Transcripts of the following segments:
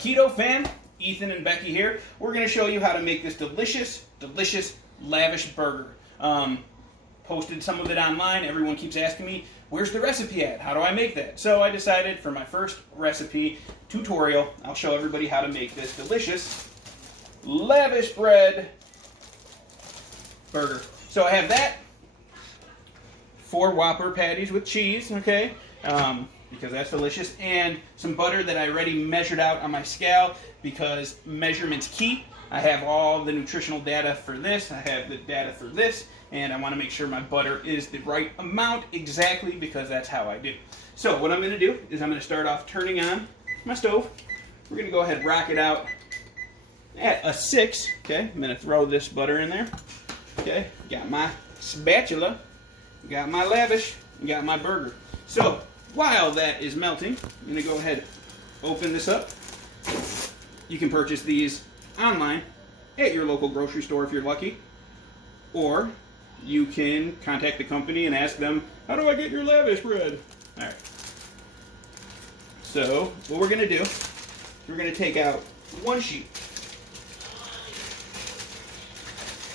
Keto fam? Ethan and Becky here. We're going to show you how to make this delicious, delicious Lavash burger. Posted some of it online. Everyone keeps asking me, where's the recipe at? How do I make that? So I decided for my first recipe tutorial, I'll show everybody how to make this delicious Lavash bread burger. So I have that, 4 Whopper patties with cheese, okay? Because that's delicious, and some butter that I already measured out on my scale because measurement's key. I have all the nutritional data for this, I have the data for this, and I want to make sure my butter is the right amount exactly because that's how I do. So what I'm going to do is I'm going to start off turning on my stove. We're going to go ahead and rock it out at a 6, okay? I'm going to throw this butter in there, okay? Got my spatula, got my Lavash, got my burger. So while that is melting, I'm going to go ahead and open this up. You can purchase these online at your local grocery store if you're lucky, or you can contact the company and ask them, how do I get your Lavash bread? All right. So what we're going to do is we're going to take out one sheet.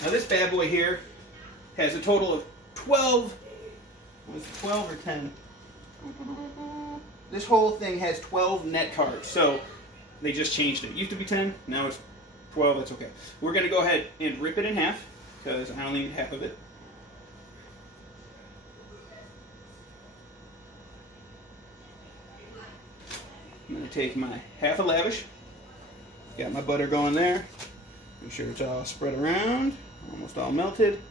Now this bad boy here has a total of 12, was it 12 or 10? This whole thing has 12 net carbs, so they just changed it. It used to be 10, now it's 12, that's okay. We're going to go ahead and rip it in half, because I only need half of it. I'm going to take my half of Lavash, got my butter going there, make sure it's all spread around, almost all melted,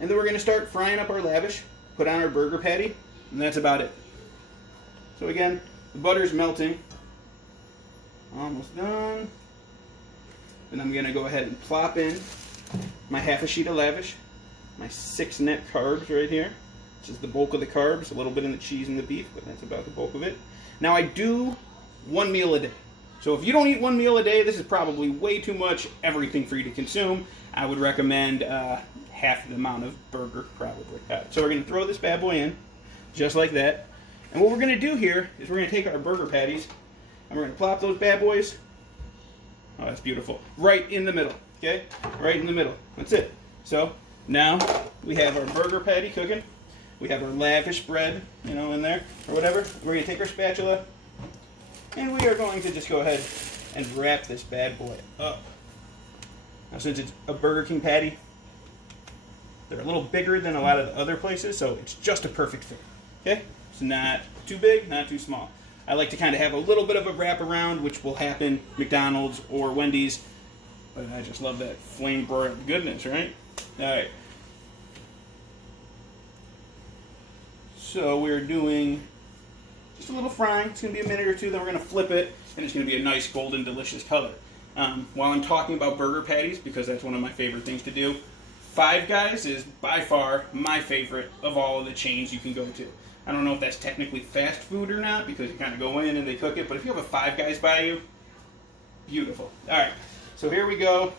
and then we're going to start frying up our Lavash, put on our burger patty, and that's about it. So again, the butter's melting, almost done. And I'm going to go ahead and plop in my half a sheet of Lavash, my 6 net carbs right here, which is the bulk of the carbs, a little bit in the cheese and the beef, but that's about the bulk of it. Now I do 1 meal a day. So if you don't eat 1 meal a day, this is probably way too much everything for you to consume. I would recommend half the amount of burger, probably. So we're going to throw this bad boy in, just like that. And what we're going to do here is we're going to take our burger patties and we're going to plop those bad boys, oh that's beautiful, right in the middle, okay? Right in the middle, that's it. So now we have our burger patty cooking, we have our Lavash bread, you know, in there, or whatever. We're going to take our spatula and we are going to just go ahead and wrap this bad boy up. Now since it's a Burger King patty, they're a little bigger than a lot of the other places, so it's just a perfect fit, okay? It's not too big, not too small. I like to kind of have a little bit of a wraparound, which will happen McDonald's or Wendy's, but I just love that flame broiled goodness, right? All right. So we're doing just a little frying. It's going to be a minute or two, then we're going to flip it, and it's going to be a nice golden delicious color. While I'm talking about burger patties, because that's one of my favorite things to do, Five Guys is by far my favorite of all of the chains you can go to. I don't know if that's technically fast food or not, because you kind of go in and they cook it, but if you have a Five Guys by you, beautiful. All right, so here we go.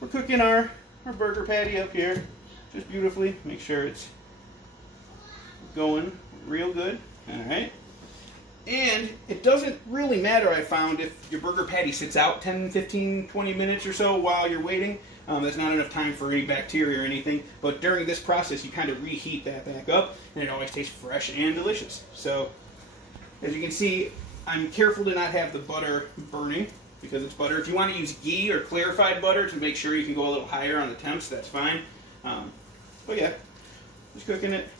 We're cooking our burger patty up here, just beautifully. Make sure it's going real good, all right? And it doesn't really matter, I found, if your burger patty sits out 10, 15, 20 minutes or so while you're waiting. That's not enough time for any bacteria or anything, but during this process you kind of reheat that back up and it always tastes fresh and delicious. So as you can see, I'm careful to not have the butter burning because it's butter. If you want to use ghee or clarified butter to make sure you can go a little higher on the temps, that's fine. But yeah, just cooking it.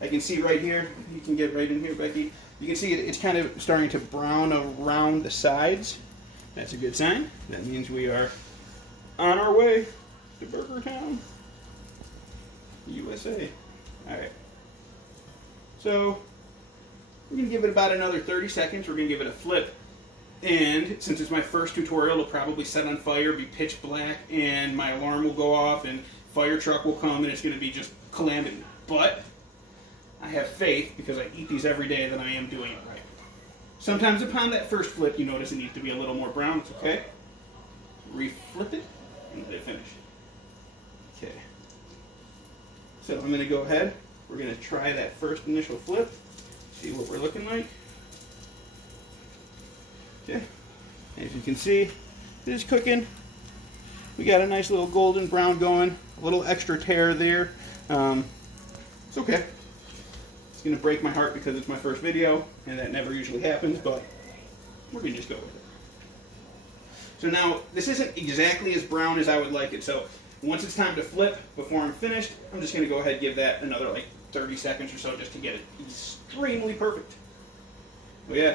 I can see right here, you can get right in here, Becky. You can see it's kind of starting to brown around the sides. That's a good sign. That means we are on our way to Burger Town, USA. All right. So we're going to give it about another 30 seconds. We're going to give it a flip. And since it's my first tutorial, it'll probably set on fire, be pitch black, and my alarm will go off, and fire truck will come, and it's going to be just calamity. But I have faith, because I eat these every day, that I am doing it right. Sometimes upon that first flip, you notice it needs to be a little more brown. It's okay. Reflip it and let it finish. Okay. So I'm going to go ahead. We're going to try that first initial flip. See what we're looking like. Okay. As you can see, it is cooking. We got a nice little golden brown going, a little extra tear there. It's okay. It's going to break my heart because it's my first video, and that never usually happens, but we're going to just go with it. So now, this isn't exactly as brown as I would like it, so once it's time to flip, before I'm finished, I'm just going to go ahead and give that another like 30 seconds or so just to get it extremely perfect. Oh yeah,